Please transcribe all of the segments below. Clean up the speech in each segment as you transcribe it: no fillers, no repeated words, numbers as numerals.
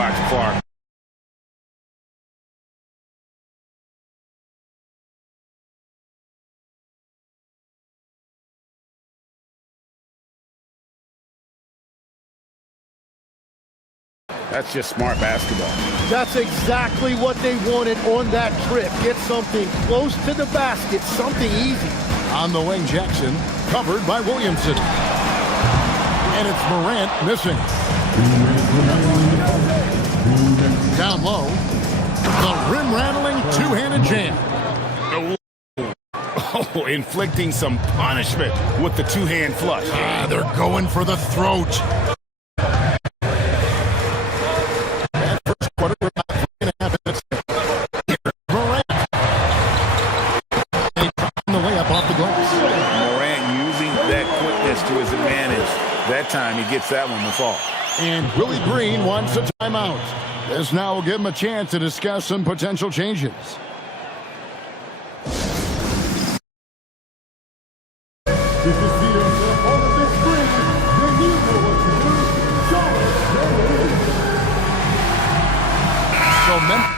watch Clark. That's just smart basketball. That's exactly what they wanted on that trip. Get something close to the basket, something easy. On the wing, Jackson, covered by Williamson. And it's Morant missing. Down low, the rim-rattling two-handed jam. Oh, inflicting some punishment with the two-hand flush. They're going for the throat. First quarter, about 3.5 minutes. Morant. And he dropped the layup off the glass. Morant using that quickness to his advantage. That time he gets that one to fall. And Willie Green wants a timeout. This now will give him a chance to discuss some potential changes. This is the on the big screen. Then you know what to do. Show us. So Memphis.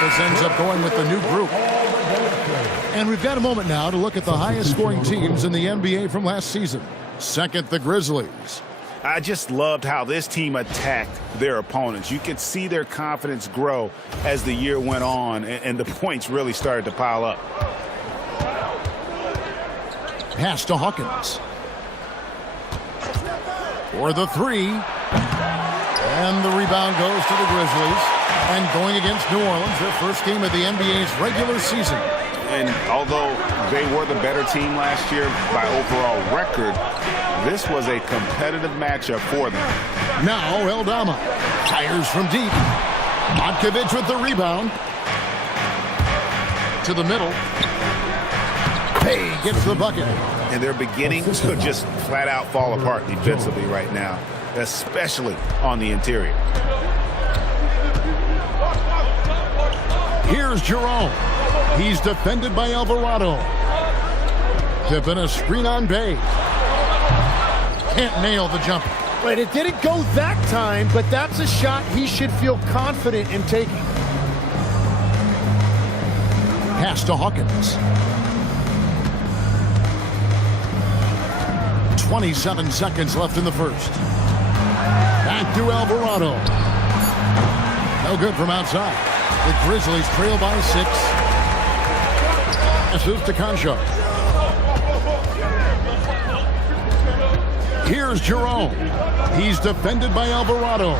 This ends up going with the new group. And we've got a moment now to look at the highest scoring teams in the NBA from last season. Second, the Grizzlies. I just loved how this team attacked their opponents. You could see their confidence grow as the year went on, and the points really started to pile up. Pass to Hawkins. For the three. And the rebound goes to the Grizzlies. And going against New Orleans, their first game of the NBA's regular season. And although they were the better team last year by overall record, this was a competitive matchup for them. Now Eldama fires from deep. Matkovic with the rebound. To the middle. Pay gets the bucket. And they're beginning to just flat out fall apart defensively right now, especially on the interior. Here's Jerome. He's defended by Alvarado. Tipping a screen on Bay. Can't nail the jumper. But it didn't go that time, but that's a shot he should feel confident in taking. Pass to Hawkins. 27 seconds left in the first. Back to Alvarado. No good from outside. The Grizzlies trail by 6. Passes to Concho. Here's Jerome. He's defended by Alvarado.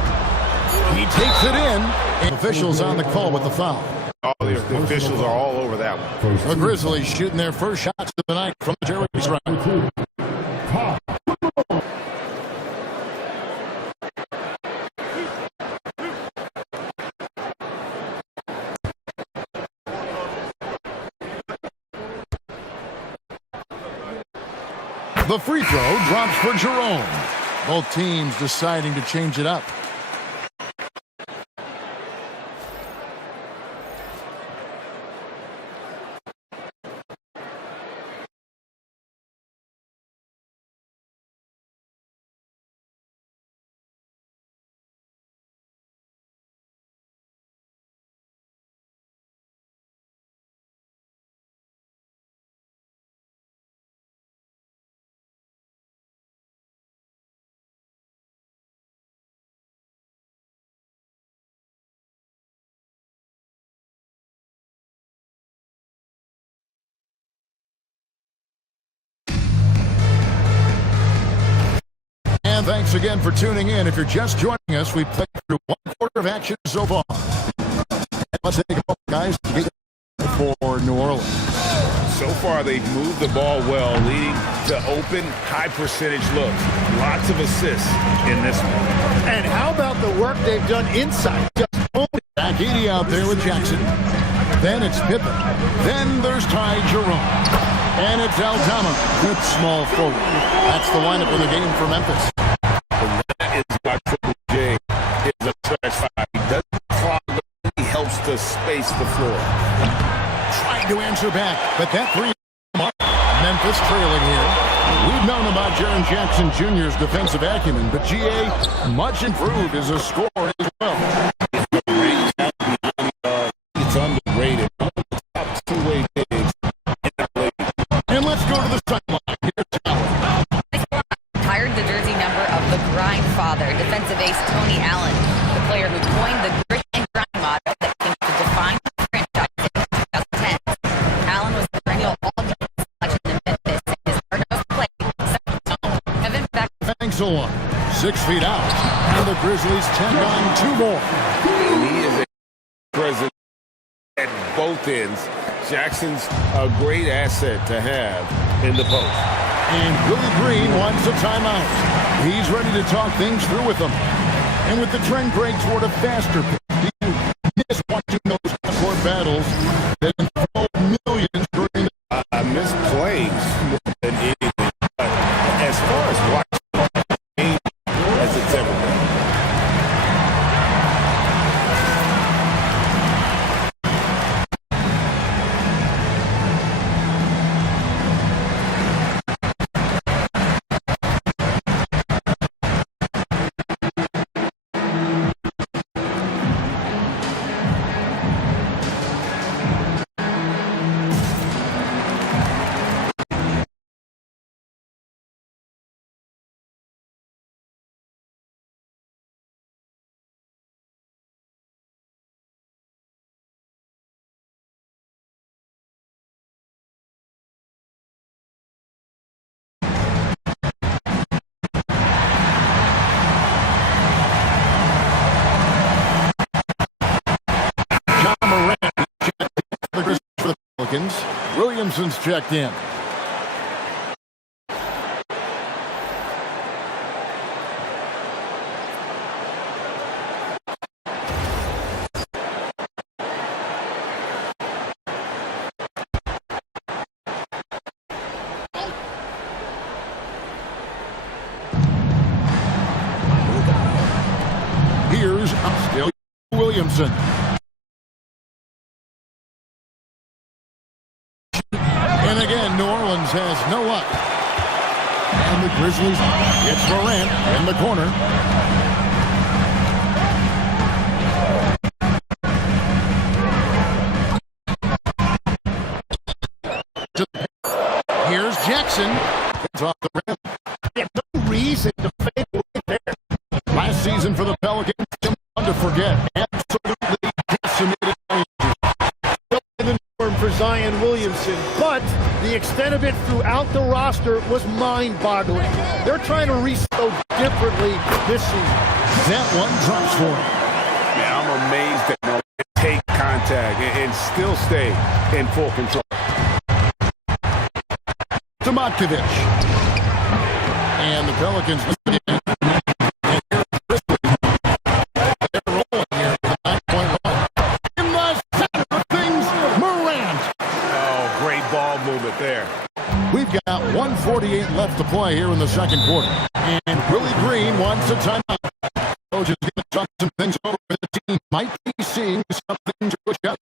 He takes it in. And officials on the call with the foul. Oh, the officials are all over that one. The Grizzlies shooting their first shots of the night from the Jerry's round. The free throw drops for Jerome. Both teams deciding to change it up. And thanks again for tuning in. If you're just joining us, we've played through 1/4 of action so far. And let's take a moment, guys, to get for New Orleans. So far, they've moved the ball well, leading to open, high-percentage looks. Lots of assists in this one. And how about the work they've done inside? Just Back 80 out there with Jackson. Then it's Pippen. Then there's Ty Jerome. And it's Aldama. Good small forward. That's the lineup in the game for Memphis. And that is why Triple J is a stretch five. He doesn't clog, but he helps to space the floor. Trying to answer back, but that three. Memphis trailing here. We've known about Jaren Jackson Jr.'s defensive acumen, but GA much improved as a scorer as well. It's underrated. Top two-way bigs. And let's go to the sideline. Here's Allen. Hired the jersey number of the grind father, defensive ace Tony Allen, the player who coined the grit and grind motto that came to define the franchise in 2010. Allen was the perennial all-defensive selection in Memphis, and his hard-nosed play set the tone. Kevin Beck. Thanks a lot. 6 feet out. And the Grizzlies tack on 2 more. And he is a president at both ends. Jackson's a great asset to have in the post. And Willie Green wants a timeout. He's ready to talk things through with them. And with the trend break toward a faster pace, do you miss watching those court battles that involve millions during the I miss playing more than anything. But as far as watching the game as it's ever been. Pelicans. Williamson's checked in. Here's still Williamson. And again, New Orleans has no luck. And the Grizzlies gets Morant in the corner. Here's Jackson. It's off the rim. There's no reason to fade away there. Last season for the Pelicans, one to forget. Absolutely decimated. The norm for Zion Williamson, but the extent of it throughout the roster was mind-boggling. They're trying to reset differently this season. That one drops for him. Yeah, I'm amazed that they take contact and still stay in full control. To Matkovic. And the Pelicans they're rolling here with a 9-point run. In the center of things, Morant. Oh, great ball movement there. We've got 1:48 left to play here in the second quarter. And Willie Green wants a timeout. Coach is going to talk some things over. The team might be seeing something to adjust.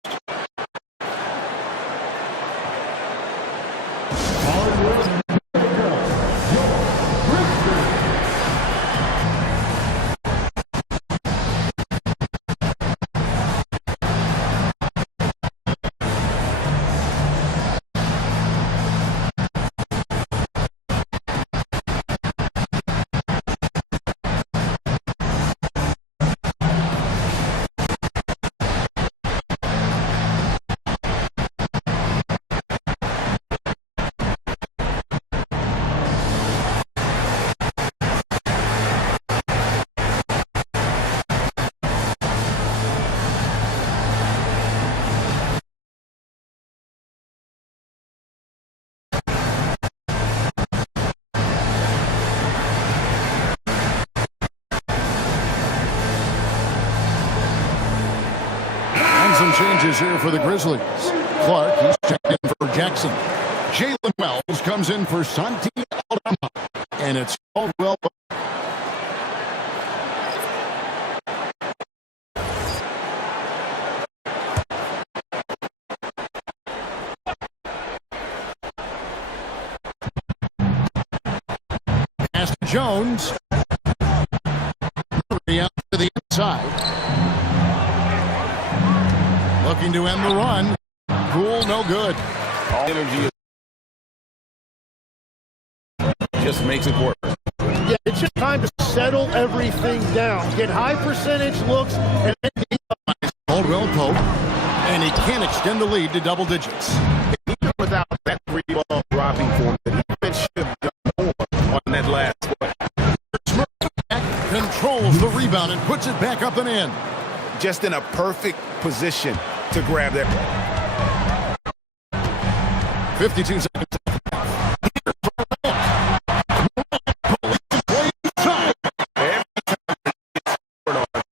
Some changes here for the Grizzlies. Clark, he's checked in for Jackson. Jalen Wells comes in for Santi Aldama. And it's Caldwell. Pass to Jones. Murray out to the inside. Looking to end the run. Cool, no good. All energy just makes it work. Yeah, it's just time to settle everything down. Get high percentage looks and then Caldwell Pope, and he can't extend the lead to double digits. Even without that three ball dropping for him, the defense should have done more on that last play. Controls the rebound and puts it back up and in. Just in a perfect position to grab that. 52 seconds. Every time it's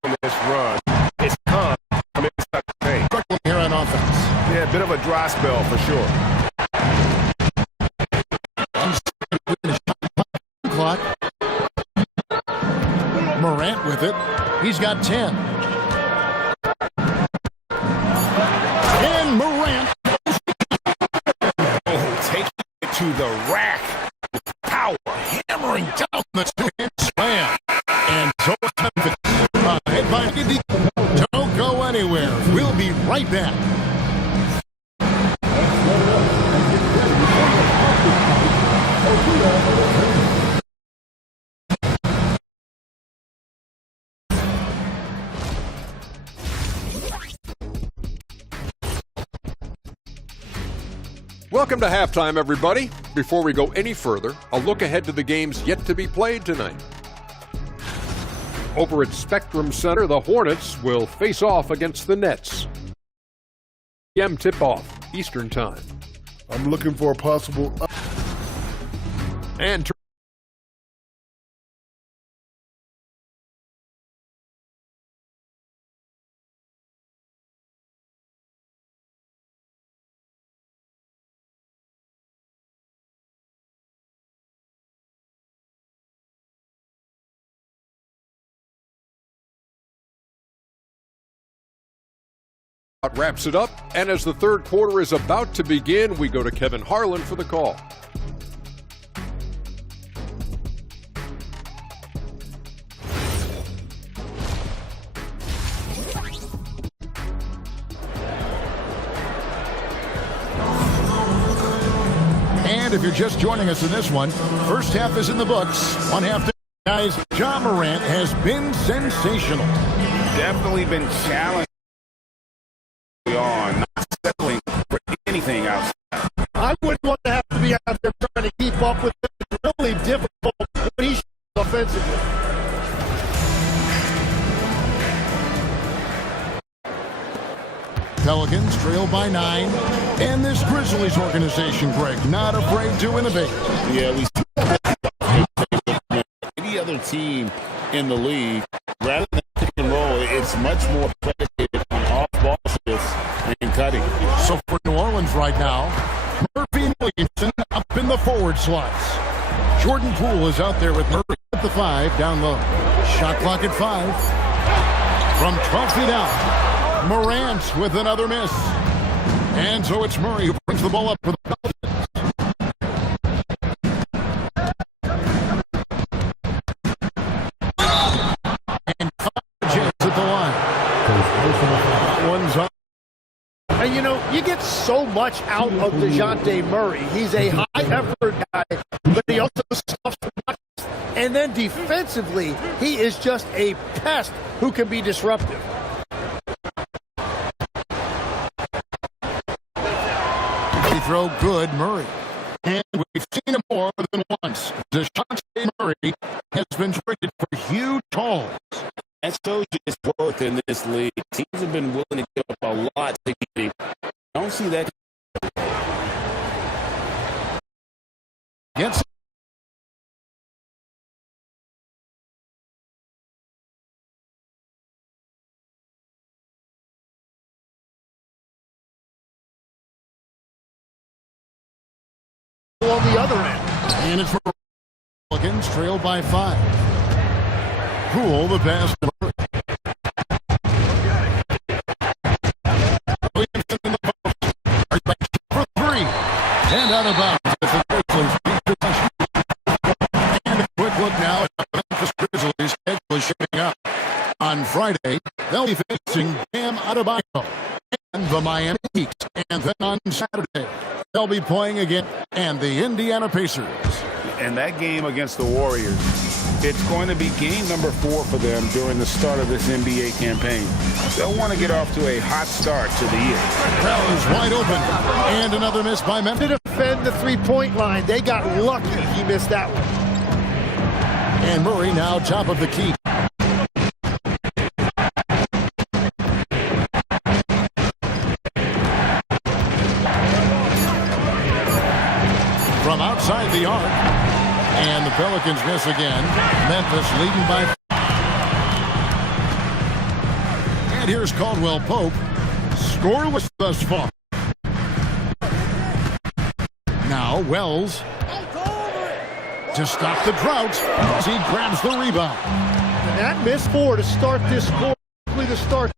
on this run, it's come from inside the paint. Here on offense. Yeah, a bit of a dry spell for sure. Clock. Morant with it. He's got 10. And Morant. Taking it to the rack. Power. Hammering down the two-hand slam. And so don't go anywhere. We'll be right back. Welcome to halftime, everybody. Before we go any further, a look ahead to the games yet to be played tonight. Over at Spectrum Center, the Hornets will face off against the Nets. PM tip-off. Eastern Time. I'm looking for a possible. And that wraps it up, and as the third quarter is about to begin, we go to Kevin Harlan for the call. And if you're just joining us in this one, first half is in the books. One half, guys, Ja Morant has been sensational. Definitely been challenged on not settling for anything outside. I wouldn't want to have to be out there trying to keep up with him. It's really difficult when he's offensively. Pelicans trail by 9. And this Grizzlies organization, Greg, not afraid to innovate. Yeah, we see any other team in the league, rather than pick and roll, it's much more predicated on off-ball shifts and cutting. So for New Orleans right now, Murphy and Williamson up in the forward slots. Jordan Poole is out there with Murphy at the 5, down low. Shot clock at 5. From 12 feet out, Morant with another miss. And so it's Murray who brings the ball up for the Pelicans. And James at the line. One's up. And, you know, you get so much out of DeJounte Murray. He's a high-effort guy, but he also stuffs the box. And then defensively, he is just a pest who can be disruptive. Throw good, Murray. And we've seen him more than once. DeJounte Murray has been traded for huge tolls. That shows you his worth in this league. Teams have been willing to give up a lot to get him. I don't see that. Gets on the other end. and it's for Pelicans, trailed by 5. Poole the pass to Murray. Williamson in the post. For 3. And out of bounds as the Grizzlies beat possession. And a quick look now at the Memphis Grizzlies schedule shaping up. On Friday, they'll be facing Bam Adebayo and the Miami Heat. And then on Saturday, they'll be playing again and the Indiana Pacers. And that game against the Warriors, it's going to be game number 4 for them during the start of this NBA campaign. They'll want to get off to a hot start to the year. Crowd is wide open. And another miss by Memphis. To defend the three-point line, they got lucky he missed that one. And Murray now top of the key. From outside the arc, and the Pelicans miss again. Memphis leading by. And here's Caldwell Pope, scoreless thus far. Now Wells to stop the drought as he grabs the rebound. And that missed 4 to start this score. To start.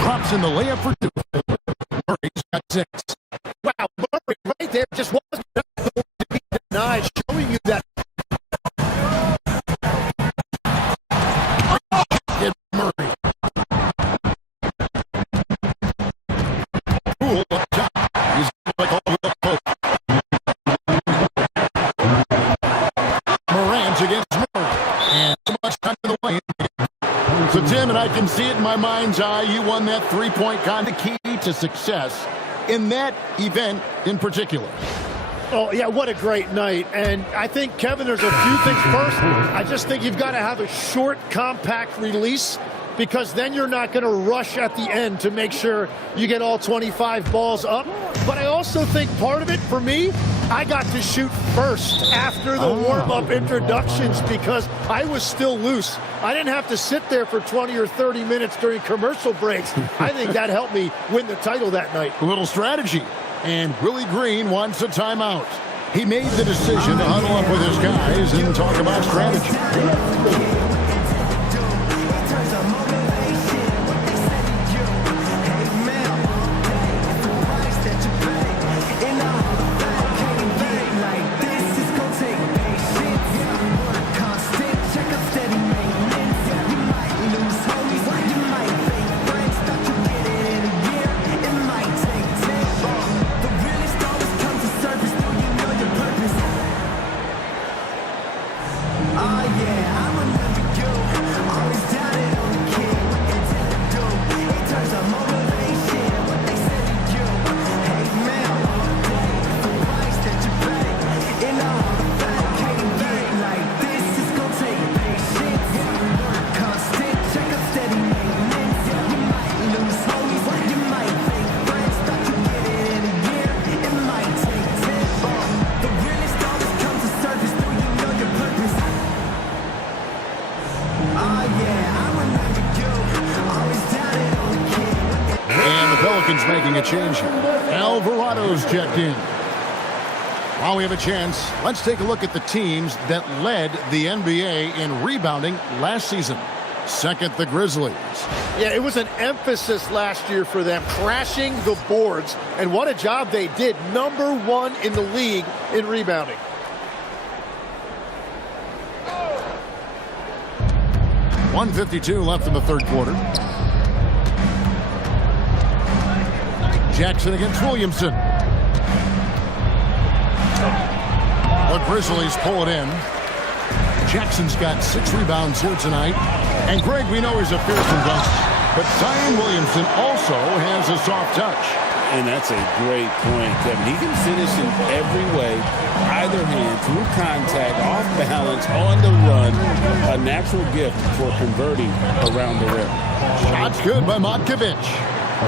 Drops in the layup for 2. Murray's got 6. Wow, Murray right there just wasn't going to be denied, showing you that. Murray. Poole up top. He's like all the Pope. Morant against Murray. And too much time in the way. So, Tim, and I can see it in my mind's eye, you won that three-point kind of key to success in that event in particular. Oh, yeah, what a great night. And I think, Kevin, there's a few things. First, I just think you've got to have a short, compact release. because then you're not going to rush at the end to make sure you get all 25 balls up. But I also think part of it, for me, I got to shoot first after the warm-up introductions because I was still loose. I didn't have to sit there for 20 or 30 minutes during commercial breaks. I think that helped me win the title that night. A little strategy. And Willie Green wants a timeout. He made the decision to huddle up with his guys and talk about strategy. Making a change here. Alvarado's checked in. While we have a chance, let's take a look at the teams that led the NBA in rebounding last season. Second, the Grizzlies. Yeah, it was an emphasis last year for them, crashing the boards. And what a job they did. Number 1 in the league in rebounding. .152 left in the third quarter. Jackson against Williamson. The Grizzlies pull it in. Jackson's got 6 rebounds here tonight. And Greg, we know he's a fearsome bunch, but Zion Williamson also has a soft touch. And that's a great point, Kevin. He can finish in every way, either hand, through contact, off balance, on the run. A natural gift for converting around the rim. Shots good by Matkovic.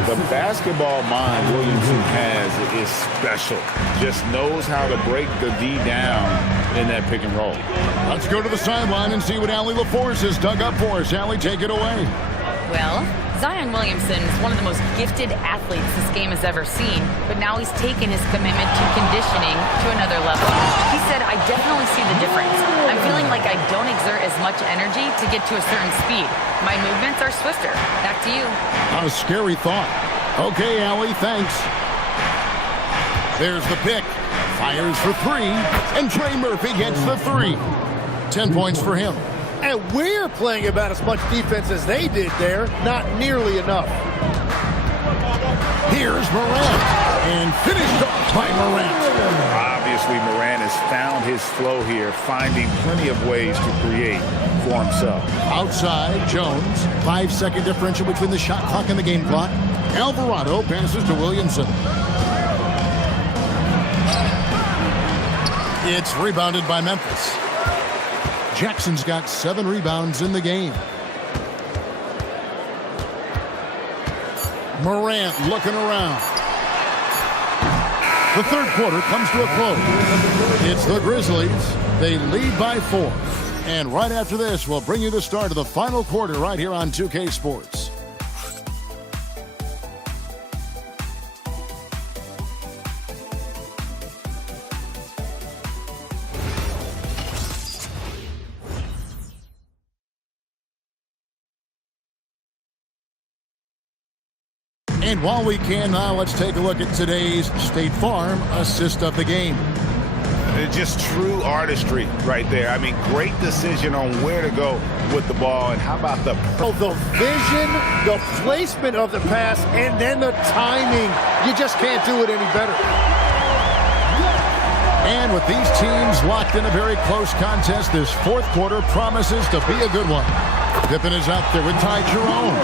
The basketball mind Williamson has is special. Just knows how to break the D down in that pick and roll. Let's go to the sideline and see what Allie LaForce has dug up for us. Allie, take it away. Well, Zion Williamson is one of the most gifted athletes this game has ever seen, but now he's taken his commitment to conditioning to another level. He said, I definitely see the difference. I'm feeling like I don't exert as much energy to get to a certain speed. My movements are swifter. Back to you. Not a scary thought. Okay, Allie, thanks. There's the pick. Fires for 3, and Trey Murphy gets the 3. 10 points for him. And we're playing about as much defense as they did there. Not nearly enough. Here's Morant. And finished off by Morant. Obviously, Morant has found his flow here, finding plenty of ways to create for himself. Outside, Jones. 5-second differential between the shot clock and the game clock. Alvarado passes to Williamson. It's rebounded by Memphis. Jackson's got 7 rebounds in the game. Morant looking around. The third quarter comes to a close. It's the Grizzlies. They lead by 4. And right after this, we'll bring you the start of the final quarter right here on 2K Sports. And while we can now, let's take a look at today's State Farm assist of the game. It's just true artistry right there. I mean, great decision on where to go with the ball. And how about the vision, the placement of the pass, and then the timing. You just can't do it any better. And with these teams locked in a very close contest, this fourth quarter promises to be a good one. Pippen is out there with Ty Jerome.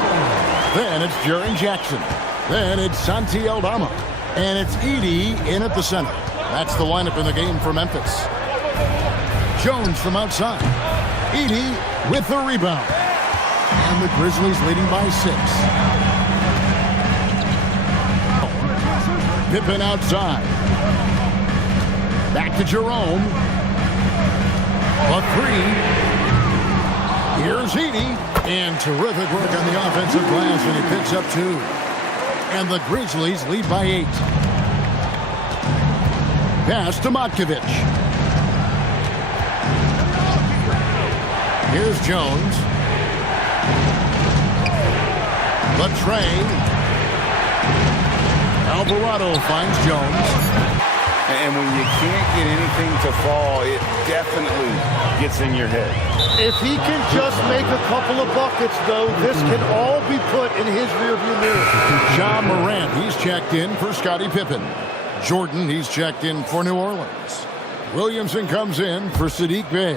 Then it's Jaren Jackson. Then it's Santi Aldama. And it's Edey in at the center. That's the lineup in the game for Memphis. Jones from outside. Edey with the rebound. And the Grizzlies leading by 6. Pippen outside. Back to Jerome. A 3. Here's Heaney. And terrific work on the offensive glass, and he picks up 2. And the Grizzlies lead by 8. Pass to Matkovic. Here's Jones. Latrey. Alvarado finds Jones. And when you can't get anything to fall, it definitely gets in your head. If he can just make a couple of buckets, though, this can all be put in his rearview mirror. John Morant, he's checked in for Scottie Pippen. Jordan, he's checked in for New Orleans. Williamson comes in for Sadiq Bey.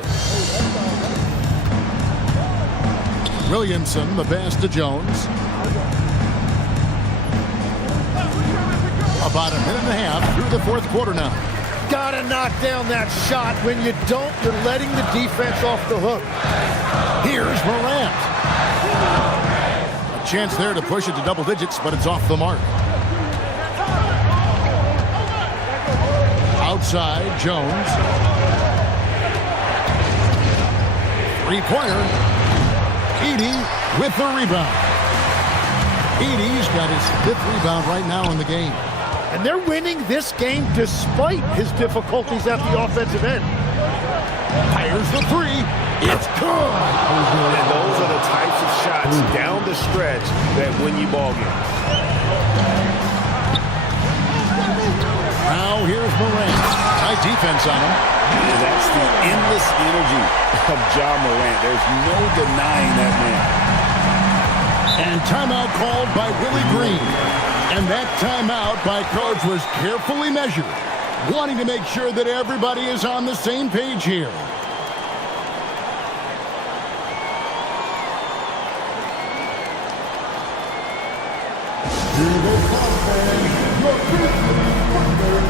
Williamson, the pass to Jones. About a minute and a half through the fourth quarter now. Gotta knock down that shot. When you don't, you're letting the defense off the hook. Here's Morant. A chance there to push it to double digits, but it's off the mark. Outside, Jones. Three-pointer. Edey with the rebound. Edey's got his 5th rebound right now in the game. And they're winning this game despite his difficulties at the offensive end. Fires the 3. It's good. And those are the types of shots down the stretch that win you ball games. Now here's Morant. Tight defense on him. And that's the endless energy of John Morant. There's no denying that man. And timeout called by Willie Green. And that timeout by Coach was carefully measured, wanting to make sure that everybody is on the same page here. Here they come, fans. Your Grizzlies winner,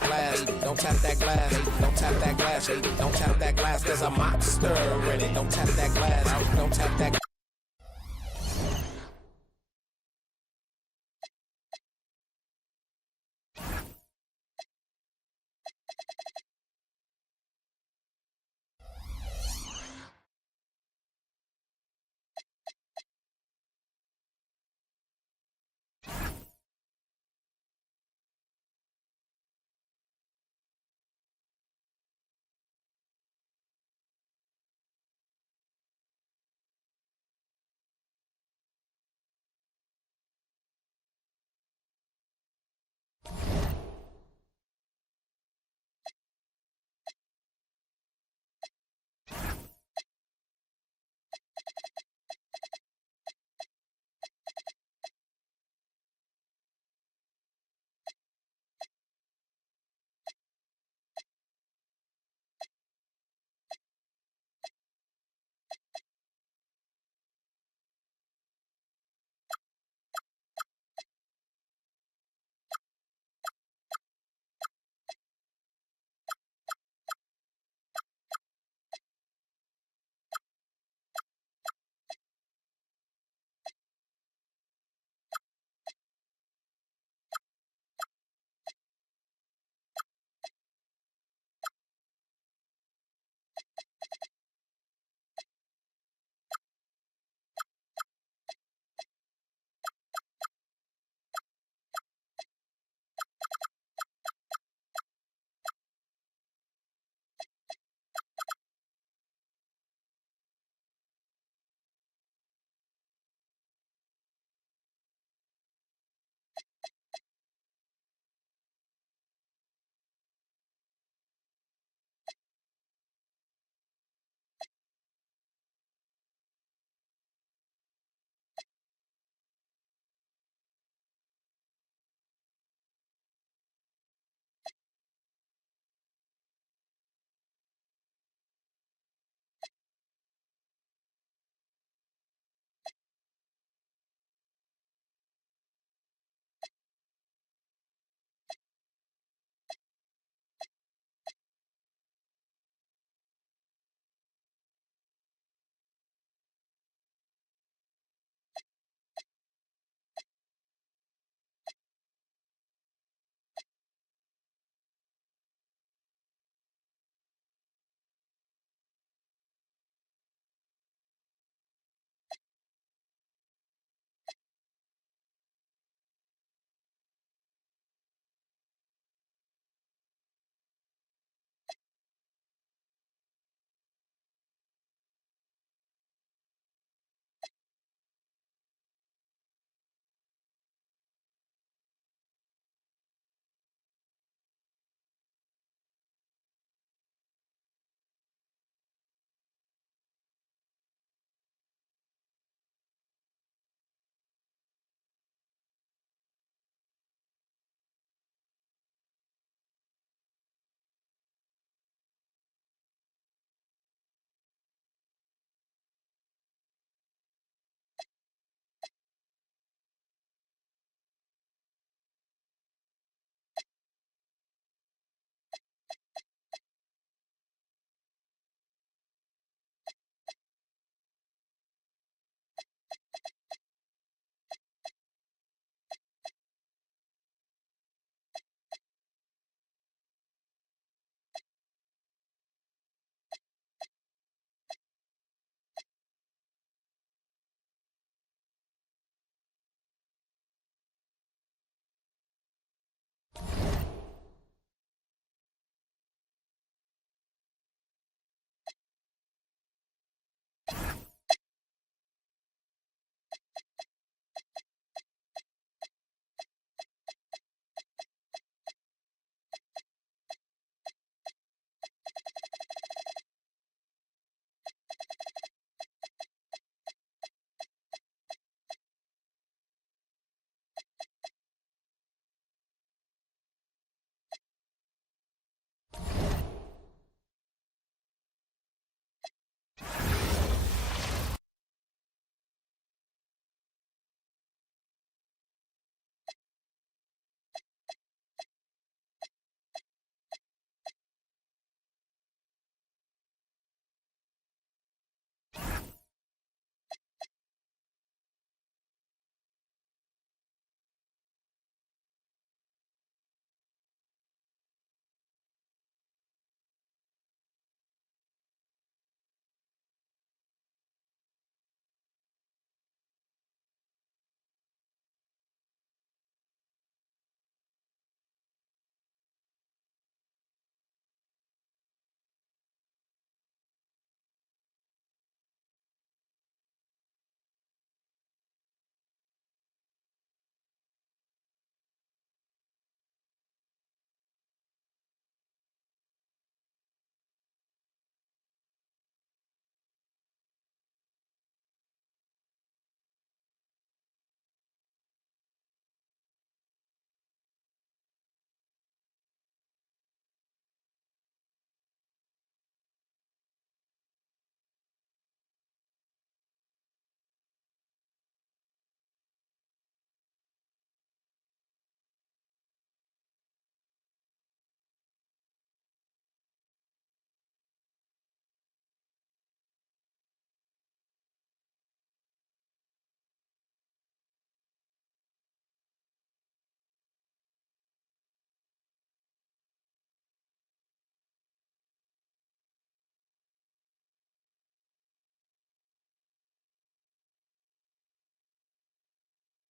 glass, don't tap that glass, don't tap that glass, don't tap that glass, there's a monster in it. Don't tap that glass, don't tap that